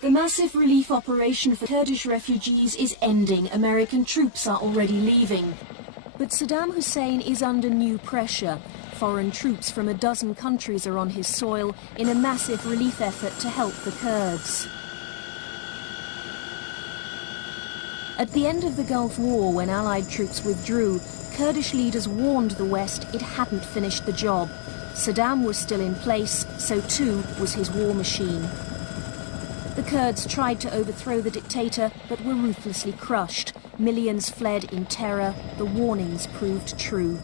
The massive relief operation for Kurdish refugees is ending. American troops are already leaving. But Saddam Hussein is under new pressure. Foreign troops from a dozen countries are on his soil in a massive relief effort to help the Kurds. At the end of the Gulf War, when Allied troops withdrew, Kurdish leaders warned the West it hadn't finished the job. Saddam was still in place, so too was his war machine. The Kurds tried to overthrow the dictator, but were ruthlessly crushed. Millions fled in terror. The warnings proved true.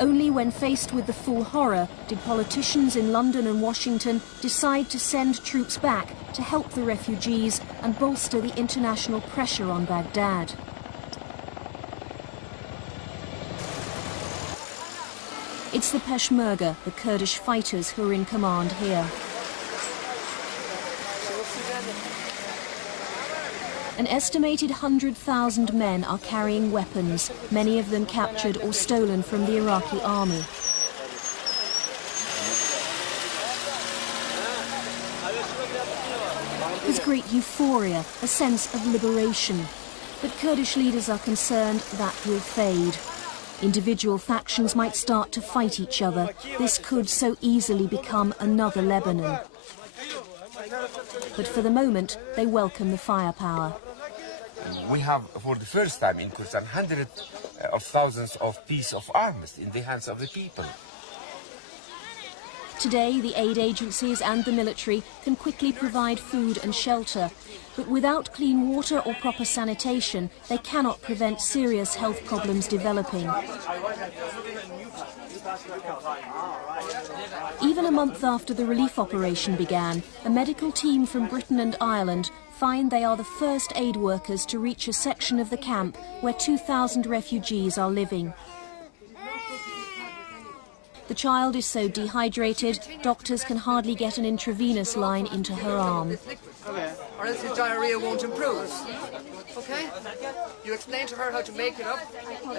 Only when faced with the full horror did politicians in London and Washington decide to send troops back to help the refugees and bolster the international pressure on Baghdad. It's the Peshmerga, the Kurdish fighters, who are in command here. An estimated 100,000 men are carrying weapons, many of them captured or stolen from the Iraqi army. There's great euphoria, a sense of liberation. But Kurdish leaders are concerned that will fade. Individual factions might start to fight each other. This could so easily become another Lebanon. But for the moment, they welcome the firepower. We have, for the first time in Kurdistan, hundreds of thousands of pieces of arms in the hands of the people. Today, the aid agencies and the military can quickly provide food and shelter. But without clean water or proper sanitation, they cannot prevent serious health problems developing. Even a month after the relief operation began, a medical team from Britain and Ireland find they are the first aid workers to reach a section of the camp where 2,000 refugees are living. The child is so dehydrated, doctors can hardly get an intravenous line into her arm. Or else his diarrhea won't improve. Okay? You explain to her how to make it up.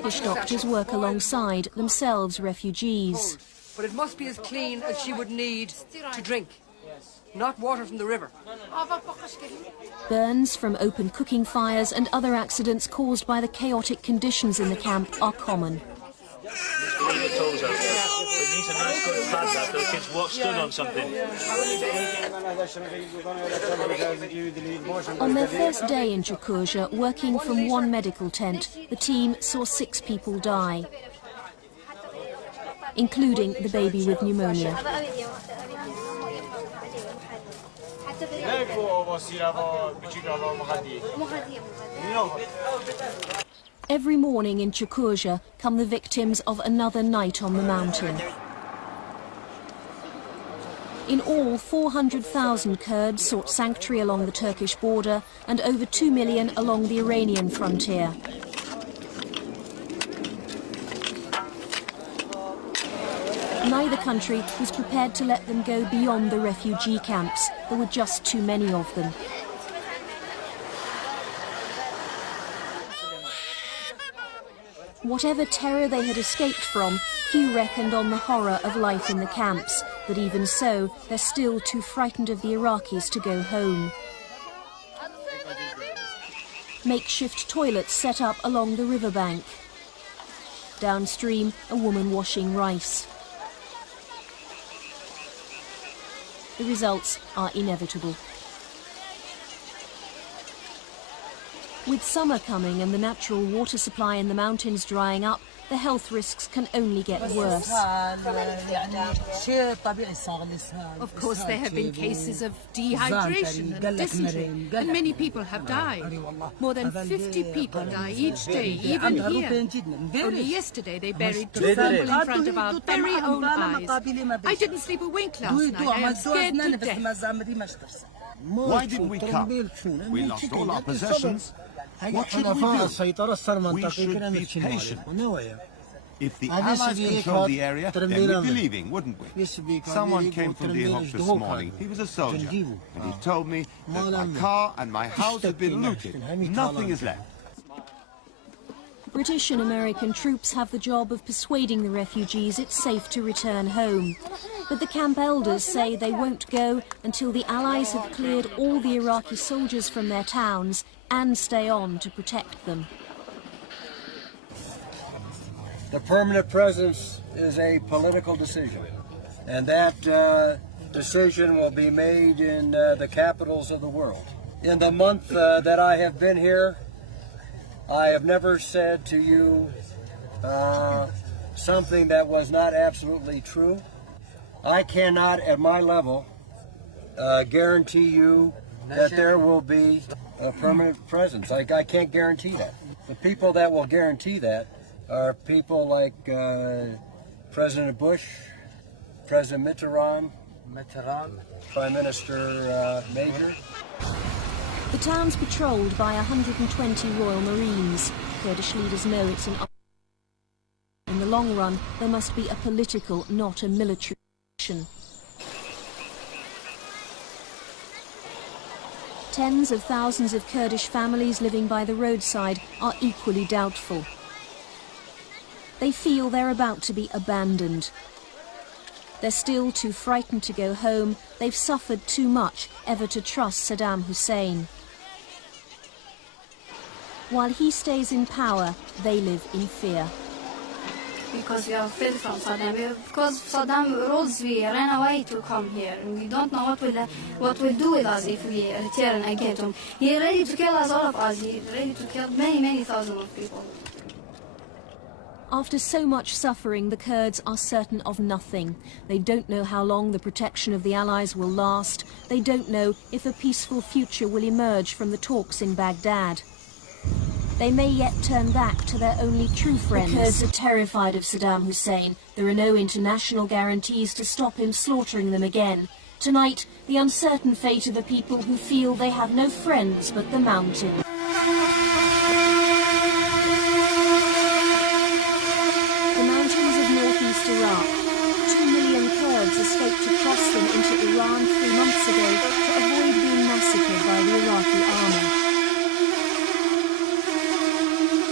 Fish doctors work alongside, themselves refugees. But it must be as clean as she would need to drink. Not water from the river. Burns from open cooking fires and other accidents caused by the chaotic conditions in the camp are common. On their first day in Chukuzha, working from one medical tent, the team saw 6 people die, including the baby with pneumonia. Every morning in Chukuzha come the victims of another night on the mountain. In all, 400,000 Kurds sought sanctuary along the Turkish border and over 2 million along the Iranian frontier. Neither country was prepared to let them go beyond the refugee camps. There were just too many of them. Whatever terror they had escaped from, few reckoned on the horror of life in the camps. But even so, they're still too frightened of the Iraqis to go home. Makeshift toilets set up along the riverbank. Downstream, a woman washing rice. The results are inevitable. With summer coming and the natural water supply in the mountains drying up, the health risks can only get worse. Of course, there have been cases of dehydration and dysentery, and many people have died. More than 50 people die each day, even here. Only yesterday they buried 2 people in front of our very own eyes. I didn't sleep a wink last night. I am scared to death. Why did we come? We lost all our possessions. What should we do? We should be patient. If the Allies controlled the area, then we'd be leaving, wouldn't we? Someone came from Dehok this morning. He was a soldier, and he told me that my car and my house had been looted. Nothing is left. British and American troops have the job of persuading the refugees it's safe to return home. But the camp elders say they won't go until the Allies have cleared all the Iraqi soldiers from their towns and stay on to protect them. The permanent presence is a political decision, and that decision will be made in the capitals of the world. In the month that I have been here, I have never said to you something that was not absolutely true. I cannot, at my level, guarantee you that there will be a permanent presence. I can't guarantee that. The people that will guarantee that are people like President Bush, President Mitterrand, Prime Minister Major. The town's patrolled by 120 Royal Marines. Kurdish leaders know it's an... In the long run, there must be a political, not a military action. Tens of thousands of Kurdish families living by the roadside are equally doubtful. They feel they're about to be abandoned. They're still too frightened to go home. They've suffered too much ever to trust Saddam Hussein. While he stays in power, they live in fear. Because we are afraid from Saddam. Because Saddam rules, we ran away to come here. And we don't know what will do with us if we return again to him. He's ready to kill us, all of us. He's ready to kill many, many thousands of people. After so much suffering, the Kurds are certain of nothing. They don't know how long the protection of the Allies will last. They don't know if a peaceful future will emerge from the talks in Baghdad. They may yet turn back to their only true friends. The Kurds are terrified of Saddam Hussein. There are no international guarantees to stop him slaughtering them again. Tonight, the uncertain fate of a people who feel they have no friends but the mountain. The mountains of northeast Iraq. 2 million Kurds escaped to cross them into Iran 3 months ago to avoid being massacred by the Iraqi army.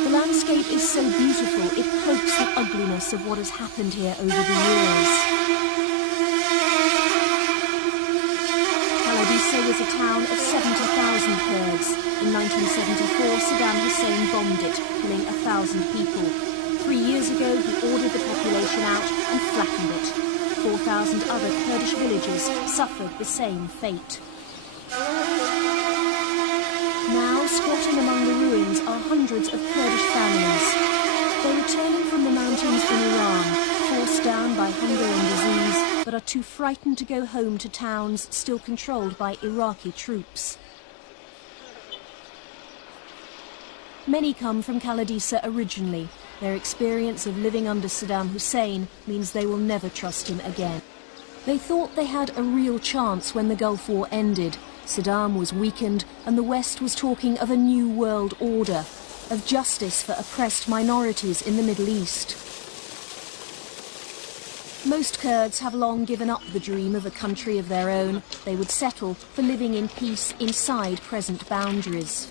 The landscape is so beautiful, it cloaks the ugliness of what has happened here over the years. Kaladisa was a town of 70,000 Kurds. In 1974, Saddam Hussein bombed it, killing 1,000 people. 3 years ago, he ordered the population out and flattened it. 4,000 other Kurdish villages suffered the same fate. Now, squatting among the ruins are hundreds of Kurdish families. They're returning from the mountains in Iran, forced down by hunger and disease, but are too frightened to go home to towns still controlled by Iraqi troops. Many come from Kaladisa originally. Their experience of living under Saddam Hussein means they will never trust him again. They thought they had a real chance when the Gulf War ended. Saddam was weakened and the West was talking of a new world order, of justice for oppressed minorities in the Middle East. Most Kurds have long given up the dream of a country of their own. They would settle for living in peace inside present boundaries.